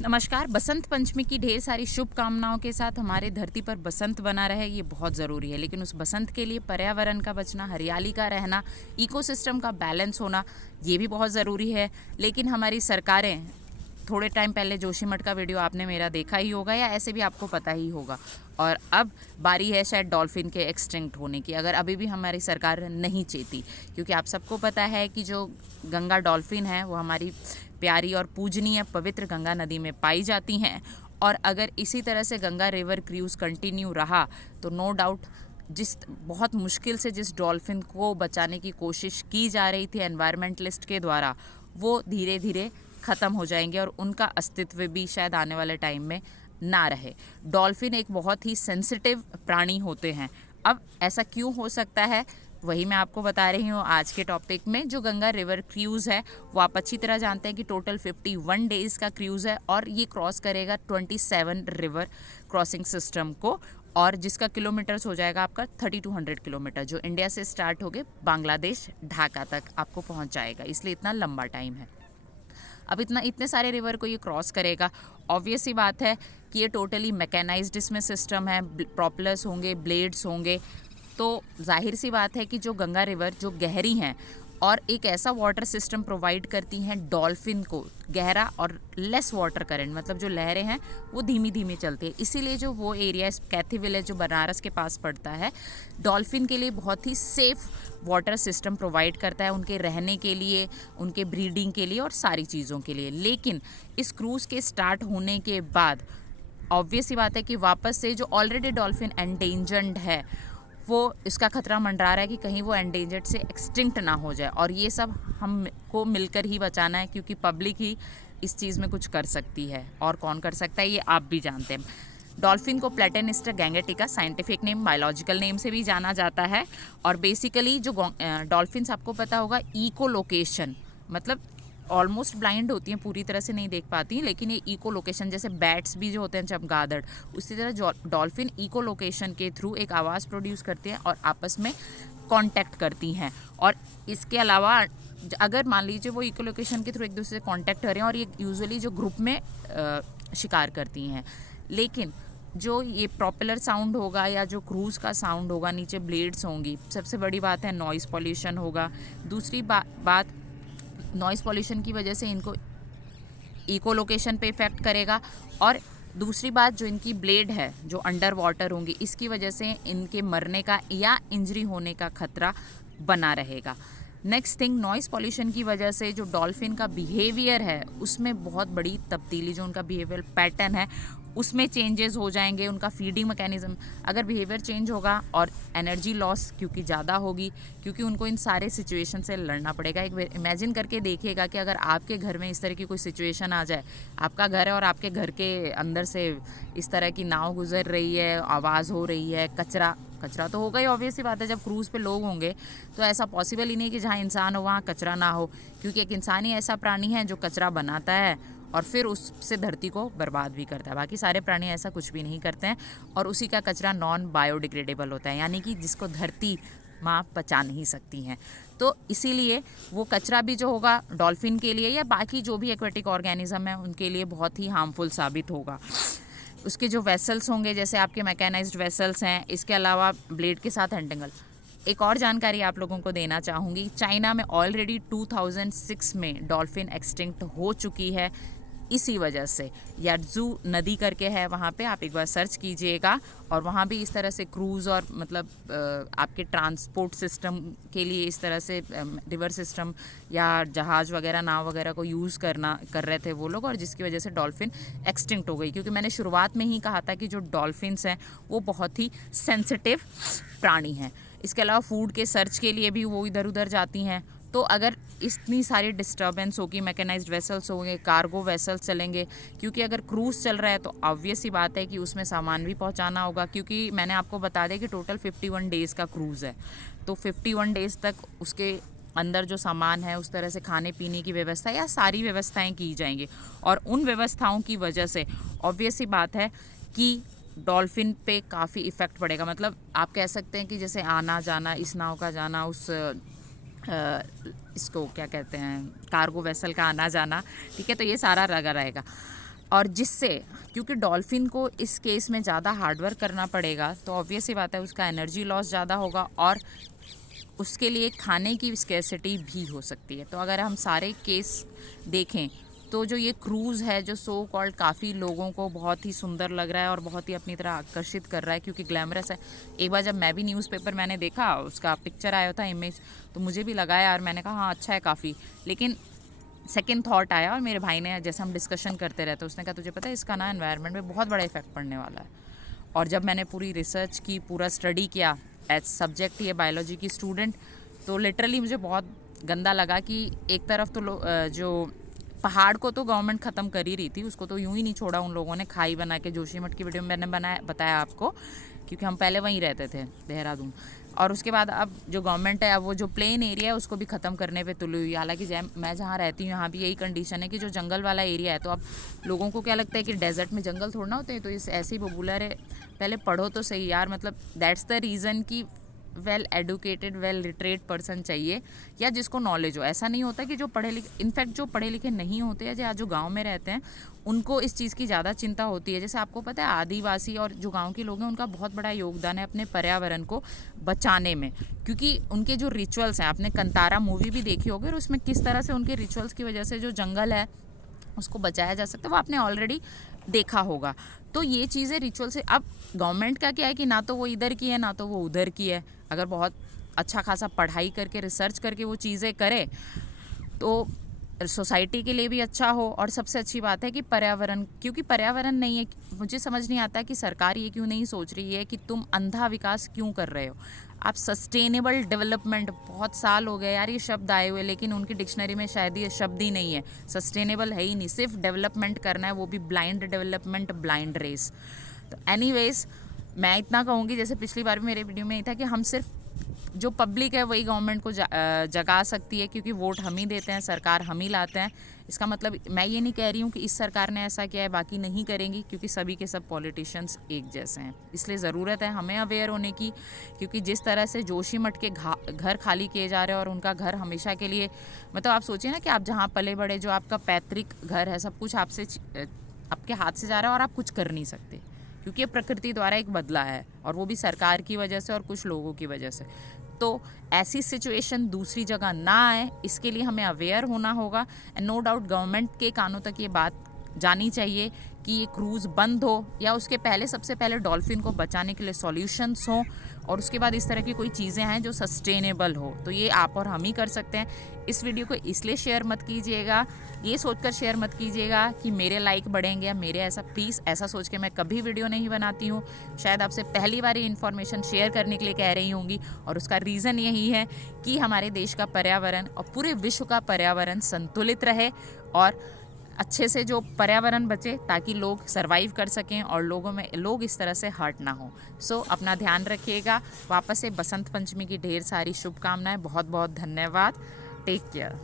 नमस्कार। बसंत पंचमी की ढेर सारी शुभकामनाओं के साथ हमारे धरती पर बसंत बना रहे ये बहुत ज़रूरी है, लेकिन उस बसंत के लिए पर्यावरण का बचना, हरियाली का रहना, इकोसिस्टम का बैलेंस होना ये भी बहुत ज़रूरी है। लेकिन हमारी सरकारें, थोड़े टाइम पहले जोशीमठ का वीडियो आपने मेरा देखा ही होगा या ऐसे भी आपको पता ही होगा, और अब बारी है शायद डॉल्फिन के एक्सटिंक्ट होने की, अगर अभी भी हमारी सरकार नहीं चेती। क्योंकि आप सबको पता है कि जो गंगा डॉल्फिन है वो हमारी प्यारी और पूजनीय पवित्र गंगा नदी में पाई जाती हैं, और अगर इसी तरह से गंगा रिवर क्रूज़ कंटिन्यू रहा तो नो डाउट जिस बहुत मुश्किल से जिस डॉल्फिन को बचाने की कोशिश की जा रही थी एनवायरमेंटलिस्ट के द्वारा, वो धीरे धीरे ख़त्म हो जाएंगे और उनका अस्तित्व भी शायद आने वाले टाइम में ना रहे। डॉल्फिन एक बहुत ही सेंसिटिव प्राणी होते हैं। अब ऐसा क्यों हो सकता है, वही मैं आपको बता रही हूँ आज के टॉपिक में। जो गंगा रिवर क्रूज़ है वो आप अच्छी तरह जानते हैं कि टोटल 51 डेज़ का क्रूज़ है, और ये क्रॉस करेगा 27 रिवर क्रॉसिंग सिस्टम को, और जिसका किलोमीटर्स हो जाएगा आपका 3200 किलोमीटर, जो इंडिया से स्टार्ट होके बांग्लादेश ढाका तक आपको पहुँच जाएगा, इसलिए इतना लंबा टाइम है। अब इतने सारे रिवर को ये क्रॉस करेगा, ऑब्वियस सी बात है कि ये टोटली मैकेनाइज्ड इसमें सिस्टम है, प्रोपेलर्स होंगे, ब्लेड्स होंगे। तो जाहिर सी बात है कि जो गंगा रिवर जो गहरी हैं और एक ऐसा वाटर सिस्टम प्रोवाइड करती हैं डॉल्फिन को, गहरा और लेस वाटर करंट, मतलब जो लहरें हैं वो धीमी धीमी चलती है। इसीलिए जो वो एरिया कैथी विलेज जो बनारस के पास पड़ता है, डॉल्फिन के लिए बहुत ही सेफ वाटर सिस्टम प्रोवाइड करता है, उनके रहने के लिए, उनके ब्रीडिंग के लिए और सारी चीज़ों के लिए। लेकिन इस क्रूज़ के स्टार्ट होने के बाद ऑब्वियस सी बात है कि वापस से जो ऑलरेडी डॉल्फिन एंडेंजर्ड है वो इसका खतरा मंडरा रहा है कि कहीं वो एंडेंजर्ड से एक्सटिंक्ट ना हो जाए, और ये सब हमको मिलकर ही बचाना है, क्योंकि पब्लिक ही इस चीज़ में कुछ कर सकती है, और कौन कर सकता है ये आप भी जानते हैं। डॉल्फिन को Platanista gangetica scientific name, biological name से भी जाना जाता है। और बेसिकली जो डॉल्फिन्स आपको पता होगा इको लोकेशन, मतलब ऑलमोस्ट ब्लाइंड होती हैं, पूरी तरह से नहीं देख पाती, लेकिन ये इको लोकेशन, जैसे बैट्स भी जो होते हैं चमगादड़, उसी तरह डॉल्फिन इको लोकेशन के थ्रू एक आवाज़ प्रोड्यूस करती हैं और आपस में कांटेक्ट करती हैं। और इसके अलावा अगर मान लीजिए वो इको लोकेशन के थ्रू एक दूसरे से कांटेक्ट कर रहे हैं, और ये यूजुअली जो ग्रुप में शिकार करती हैं, लेकिन जो ये प्रोपेलर साउंड होगा या जो क्रूज़ का साउंड होगा, नीचे ब्लेड्स होंगी, सबसे बड़ी बात है नॉइज़ पॉल्यूशन होगा। दूसरी बात नॉइज़ पॉल्यूशन की वजह से इनको इको लोकेशन पे इफ़ेक्ट करेगा, और दूसरी बात जो इनकी ब्लेड है जो अंडर वाटर होंगी, इसकी वजह से इनके मरने का या इंजरी होने का खतरा बना रहेगा। नेक्स्ट थिंग, नॉइज़ पॉल्यूशन की वजह से जो डॉल्फिन का बिहेवियर है उसमें बहुत बड़ी तब्दीली, जो उनका बिहेवियर पैटर्न है उसमें चेंजेस हो जाएंगे। उनका फीडिंग मैकेनिज़्म, अगर बिहेवियर चेंज होगा, और एनर्जी लॉस क्योंकि ज़्यादा होगी, क्योंकि उनको इन सारे सिचुएशन से लड़ना पड़ेगा। एक इमेजिन करके देखिएगा कि अगर आपके घर में इस तरह की कोई सिचुएशन आ जाए, आपका घर है और आपके घर के अंदर से इस तरह की नाव गुजर रही है, आवाज़ हो रही है, कचरा तो होगा ही, ऑब्वियस सी बात है। जब क्रूज़ पे लोग होंगे तो ऐसा पॉसिबल ही नहीं कि जहाँ इंसान हो वहाँ कचरा ना हो, क्योंकि एक इंसान ही ऐसा प्राणी है जो कचरा बनाता है और फिर उससे धरती को बर्बाद भी करता है। बाकी सारे प्राणी ऐसा कुछ भी नहीं करते हैं, और उसी का कचरा नॉन बायोडिग्रेडेबल होता है, यानी कि जिसको धरती माँ पचा नहीं सकती हैं। तो इसीलिए वो कचरा भी जो होगा डॉल्फिन के लिए या बाकी जो भी एक्वेटिक ऑर्गेनिज्म है उनके लिए बहुत ही हार्मफुल साबित होगा। उसके जो वेसल्स होंगे, जैसे आपके मैकेनाइज्ड वेसल्स हैं, इसके अलावा ब्लेड के साथ एंटेंगल। एक और जानकारी आप लोगों को देना चाहूँगी, चाइना में ऑलरेडी 2006 में डॉल्फिन एक्सटिंक्ट हो चुकी है, इसी वजह से। यात्जू नदी करके है वहाँ पे, आप एक बार सर्च कीजिएगा, और वहाँ भी इस तरह से क्रूज़ और मतलब आपके ट्रांसपोर्ट सिस्टम के लिए इस तरह से रिवर सिस्टम या जहाज़ वगैरह, नाव वगैरह को यूज़ कर रहे थे वो लोग, और जिसकी वजह से डॉल्फिन एक्सटिंक्ट हो गई। क्योंकि मैंने शुरुआत में ही कहा था कि जो डॉल्फिन्स हैं वो बहुत ही सेंसिटिव प्राणी हैं। इसके अलावा फूड के सर्च के लिए भी वो इधर उधर जाती हैं। तो अगर इतनी सारी डिस्टर्बेंस होगी, मैकेनाइज्ड वेसल्स होंगे, कार्गो वेसल्स चलेंगे, क्योंकि अगर क्रूज़ चल रहा है तो ऑब्वियस सी बात है कि उसमें सामान भी पहुंचाना होगा, क्योंकि मैंने आपको बता दिया कि टोटल 51 डेज़ का क्रूज़ है। तो 51 डेज़ तक उसके अंदर जो सामान है, उस तरह से खाने पीने की व्यवस्था या सारी व्यवस्थाएं की जाएंगी, और उन व्यवस्थाओं की वजह से ऑब्वियस सी बात है कि डॉल्फिन पे काफ़ी इफ़ेक्ट पड़ेगा। मतलब आप कह सकते हैं कि जैसे आना जाना, इस नाव का जाना, उस इसको क्या कहते हैं, कार्गो वेसल का आना जाना, ठीक है, तो ये सारा लगा रहेगा। और जिससे, क्योंकि डॉल्फिन को इस केस में ज़्यादा हार्डवर्क करना पड़ेगा, तो ऑब्वियस ही बात है उसका एनर्जी लॉस ज़्यादा होगा और उसके लिए खाने की स्कैर्सिटी भी हो सकती है। तो अगर हम सारे केस देखें तो जो ये क्रूज़ है, जो सो कॉल्ड काफ़ी लोगों को बहुत ही सुंदर लग रहा है और बहुत ही अपनी तरह आकर्षित कर रहा है क्योंकि ग्लैमरस है। एक बार जब मैं भी न्यूज़पेपर मैंने देखा, उसका पिक्चर आया था, इमेज, तो मुझे भी लगा यार, मैंने कहा हाँ अच्छा है काफ़ी। लेकिन सेकंड थॉट आया और मेरे भाई ने, जैसे हम डिस्कशन करते रहते, उसने कहा तुझे पता है इसका ना एनवायरनमेंट में बहुत बड़ा इफेक्ट पड़ने वाला है। और जब मैंने पूरी रिसर्च की, पूरा स्टडी किया एज सब्जेक्ट ये बायोलॉजी की स्टूडेंट, तो लिटरली मुझे बहुत गंदा लगा कि एक तरफ तो जो पहाड़ को तो गवर्नमेंट ख़त्म कर ही रही थी, उसको तो यूं ही नहीं छोड़ा उन लोगों ने, खाई बना के। जोशीमठ की वीडियो में मैंने बताया आपको, क्योंकि हम पहले वहीं रहते थे, देहरादून। और उसके बाद अब जो गवर्नमेंट है, अब वो जो प्लेन एरिया है उसको भी ख़त्म करने पे तुली हुई। हालांकि मैं जहाँ रहती हूँ यहाँ भी यही कंडीशन है कि जो जंगल वाला एरिया है, तो अब लोगों को क्या लगता है कि डेजर्ट में जंगल थोड़ा ना होते हैं, तो इस ऐसे ही पॉपुलर है। पहले पढ़ो तो सही यार, मतलब दैट्स द रीज़न कि well educated, well literate person चाहिए, या जिसको नॉलेज हो। ऐसा नहीं होता कि जो पढ़े लिखे, इनफैक्ट जो पढ़े लिखे नहीं होते हैं, या जो गांव में रहते हैं, उनको इस चीज़ की ज़्यादा चिंता होती है। जैसे आपको पता है आदिवासी और जो गांव के लोग हैं, उनका बहुत बड़ा योगदान है अपने पर्यावरण को बचाने में, क्योंकि उनके जो रिचुअल्स हैं, आपने कंतारा मूवी भी देखी होगी, और उसमें किस तरह से उनके रिचुअल्स की वजह से जो जंगल है उसको बचाया जा सकता है, वो आपने ऑलरेडी देखा होगा। तो ये चीज़ें रिचुअल से, अब गवर्नमेंट का क्या है कि ना तो वो इधर की है ना तो वो उधर की है। अगर बहुत अच्छा खासा पढ़ाई करके, रिसर्च करके वो चीज़ें करे तो सोसाइटी के लिए भी अच्छा हो। और सबसे अच्छी बात है कि पर्यावरण, क्योंकि पर्यावरण नहीं है, मुझे समझ नहीं आता कि सरकार ये क्यों नहीं सोच रही है कि तुम अंधा विकास क्यों कर रहे हो। आप सस्टेनेबल डेवलपमेंट, बहुत साल हो गए यार ये शब्द आए हुए, लेकिन उनकी डिक्शनरी में शायद ये शब्द ही नहीं है। सस्टेनेबल है ही नहीं, सिर्फ डेवलपमेंट करना है, वो भी ब्लाइंड डेवलपमेंट, ब्लाइंड रेस। तो एनीवेज, मैं इतना कहूँगी, जैसे पिछली बार भी मेरे वीडियो में ये था कि हम सिर्फ, जो पब्लिक है वही गवर्नमेंट को जगा सकती है, क्योंकि वोट हम ही देते हैं, सरकार हम ही लाते हैं। इसका मतलब मैं ये नहीं कह रही हूँ कि इस सरकार ने ऐसा किया है बाकी नहीं करेंगी, क्योंकि सभी के सब पॉलिटिशियंस एक जैसे हैं। इसलिए ज़रूरत है हमें अवेयर होने की, क्योंकि जिस तरह से जोशीमठ के घर खाली किए जा रहे हैं और उनका घर हमेशा के लिए, मतलब आप सोचिए ना कि आप जहाँ पले बड़े, जो आपका पैतृक घर है, सब कुछ आपसे आपके हाथ से जा रहा है और आप कुछ कर नहीं सकते, क्योंकि ये प्रकृति द्वारा एक बदला है, और वो भी सरकार की वजह से और कुछ लोगों की वजह से। तो ऐसी सिचुएशन दूसरी जगह ना आए, इसके लिए हमें अवेयर होना होगा। एंड नो डाउट गवर्नमेंट के कानों तक ये बात जानी चाहिए कि ये क्रूज़ बंद हो, या उसके पहले, सबसे पहले डॉल्फिन को बचाने के लिए सॉल्यूशंस हों, और उसके बाद इस तरह की कोई चीज़ें हैं जो सस्टेनेबल हो। तो ये आप और हम ही कर सकते हैं। इस वीडियो को इसलिए शेयर मत कीजिएगा, ये सोचकर शेयर मत कीजिएगा कि मेरे लाइक बढ़ेंगे या मेरे ऐसा, प्लीज़ ऐसा सोच के मैं कभी वीडियो नहीं बनाती हूँ। शायद आपसे पहली बार ये इन्फॉर्मेशन शेयर करने के लिए कह रही होंगी, और उसका रीज़न यही है कि हमारे देश का पर्यावरण और पूरे विश्व का पर्यावरण संतुलित रहे, और अच्छे से जो पर्यावरण बचे, ताकि लोग सरवाइव कर सकें और लोग इस तरह से हर्ट ना हो। सो अपना ध्यान रखिएगा। वापस से बसंत पंचमी की ढेर सारी शुभकामनाएं। बहुत बहुत धन्यवाद। Take care.